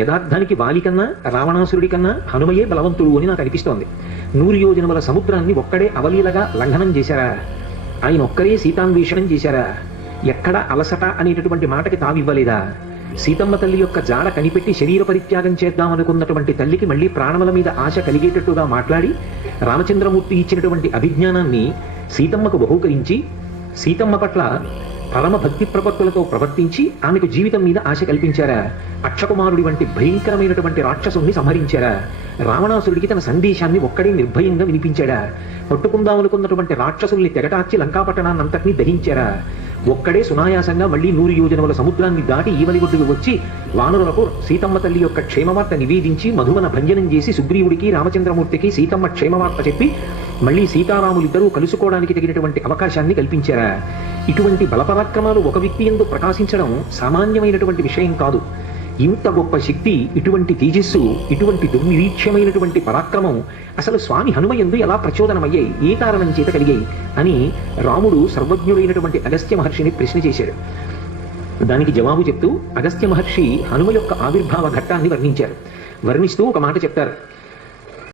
యథార్థానికి వాలి కన్నా రావణాసురుడి కన్నా హనుమయే బలవంతుడు అని నాకు అనిపిస్తోంది. 100 యోజనముల సముద్రాన్ని ఒక్కడే అవలీలగా లంఘనం చేశారా? ఆయన ఒక్కరే సీతాన్వేషణం చేశారా? ఎక్కడ అలసట అనేటటువంటి మాటకి తావివ్వలేదా? సీతమ్మ తల్లి యొక్క జాడ కనిపెట్టి శరీర పరిత్యాగం చేద్దామనుకున్నటువంటి తల్లికి మళ్ళీ ప్రాణముల మీద ఆశ కలిగేటట్టుగా మాట్లాడి రామచంద్రమూర్తి ఇచ్చినటువంటి అభిజ్ఞానాన్ని సీతమ్మకు బహూకరించి సీతమ్మ పట్ల పరమ భక్తి ప్రపత్తులతో ప్రవర్తించి ఆమెకు జీవితం మీద ఆశ కల్పించారా? అక్షకుమారుడి వంటి భయంకరమైనటువంటి రాక్షసుని సంహరించారా? రావణాసురుడికి తన సందేశాన్ని ఒక్కడే నిర్భయంగా వినిపించాడా? పట్టుకుందామనుకున్నటువంటి రాక్షసుల్ని తెగటార్చి లంకాపట్టణాన్నంతటినీ దహించారా? ఒక్కడే సునాయాసంగా మళ్ళీ 100 యోజనముల సముద్రాన్ని దాటి ఈవలి ఒడ్డుకు వచ్చి వానరులకు సీతమ్మ తల్లి యొక్క క్షేమవార్త నివేదించి మధువన భంజనం చేసి సుగ్రీవుడికి రామచంద్రమూర్తికి సీతమ్మ క్షేమవార్త చెప్పి మళ్ళీ సీతారాములిద్దరూ కలుసుకోవడానికి తగినటువంటి అవకాశాన్ని కల్పించారా? ఇటువంటి బలపరాక్రమాలు ఒక వ్యక్తి యందు ప్రకాశించడం సామాన్యమైనటువంటి విషయం కాదు. ఇంత గొప్ప శక్తి, ఇటువంటి తేజస్సు, ఇటువంటి దుర్నిరీక్ష్యమైనటువంటి పరాక్రమం అసలు స్వామి హనుమయందు ఎలా ప్రచోదనమయ్యాయి, ఏ కారణం చేత కలిగాయి అని రాముడు సర్వజ్ఞుడైనటువంటి అగస్త్య మహర్షిని ప్రశ్న చేశాడు. దానికి జవాబు చెప్తూ అగస్త్య మహర్షి హనుమ యొక్క ఆవిర్భావ ఘట్టాన్ని వర్ణించారు. వర్ణిస్తూ ఒక మాట చెప్తారు.